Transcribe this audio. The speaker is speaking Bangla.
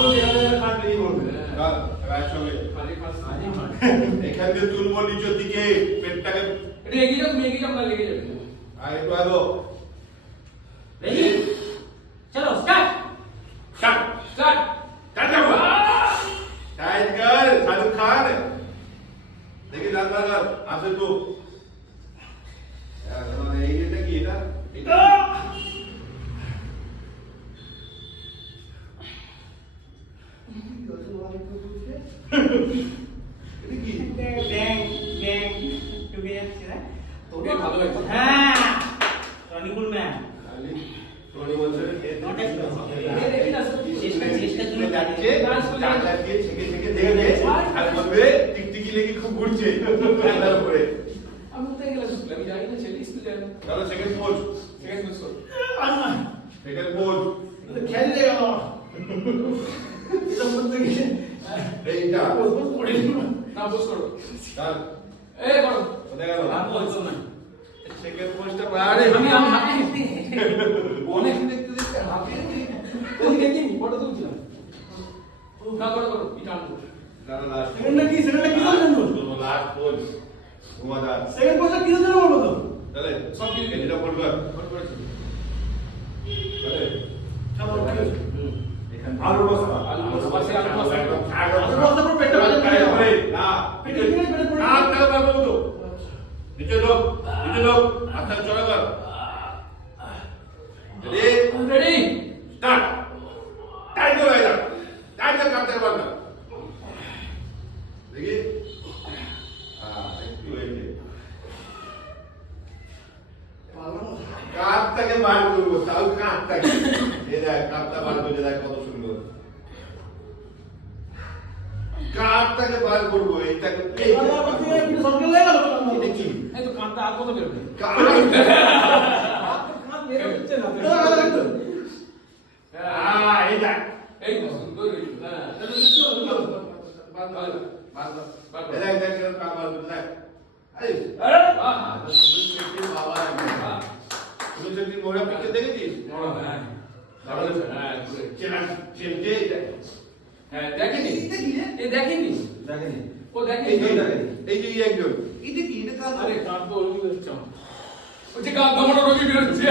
কাপড় যেখানে খাট বেরিয়ে পড়বে। এখান দিয়ে তুলবো নিচের দিকে পেটটাকে এগিয়ে যাও, তুমি এগিয়ে যাও, না লেগে যাবে। আর একটু আগো রেডি চলো স্টার্ট স্টার্ট স্টার্ট। টাটা টাইগার শাহরুখ খান দেখি দাঁড়ান আসে তো এইটা কি এটা এটা কি ব্যাং ব্যাং ডুবে যাচ্ছে না তোকে ভালো লাগছে। হ্যাঁ রনি কুলম্যান খালি টনি বলছেন চেষ্টা করে যাচ্ছে চালা দিয়ে ছেকে ছেকে দেখবে আর বলবে টিকটিকি লেগে খুব ঘুরছে ঠান্ডার উপরে আমি কোথায় গেলাম? আমি জানি না, ছেলে স্কুল যায় না। তাহলে সেকেন্ড পোজ সেকেন্ড মিস কর। সেকেন্ড পোজ খেলতে গেল এটা বলতে গেলে এইটা পড়ে না, বস করো। তার এই করো। কোথায় গেল আর বলছো না সেকেন্ড পোজটা আরে আমি হাঁপিয়ে অনেক দেখতে দেখতে হাঁপিয়ে ওই দেখিনি, ফটো তুলছিলাম। না, করো করো, এটা আনবো। দাঁড়া লাস্ট সেকেন্ডটা কি জানো লাস্ট পোজ ঘুমাদার সেকেন্ড পয়সা কি জানো বলো তো তাহলে সব কি এটা পড়বে ফটো করেছি। তাহলে চলো ঠিক আছে এখান আলু বস্তা আলু বস্তা, পাশে আলু বস্তা। আলু বস্তা পুরো পেটে বাজে না পেটে কিনে পেটে পড়ে না তেল বাবু তো নিচে লোক আচ্ছা চলে গেল ready ready start tiger rider tiger কাটতে পারবে দেখি একটু এইটে কাটটাকে বার করবো তাও কাটটাকে এই দেখ কাটটা বার করে দেখ কত সুন্দর কাটটাকে বার করবো এইটাকে এই কিন্তু সরকার হয়ে গেল এটা কি এই তো কাঁদটা আর কত বেরোবে? কাট কাঁদ বের হচ্ছে না। এই দেখ এই তো সুন্দর হয়েছে। হ্যাঁ, তাহলে চলো বাদ বাদ বাদ বাদ। এই দেখ দেখ কেন কাট বার করে দেখ এই আরে বাহ, বাবা তুমি যদি মোড়া পিকে দেখেছিস হ্যাঁ হ্যাঁ ঘুরে। চেনা চেনকে হ্যাঁ, দেখেনি এই দেখেনি দেখেনি ও দেখেনি। এই যে একজন এটা কি এটা কাজ আরে কাঁদ তো ওই বেরোচ্ছে। ওই যে কাঁদ দামানো রোগী বেরোচ্ছে।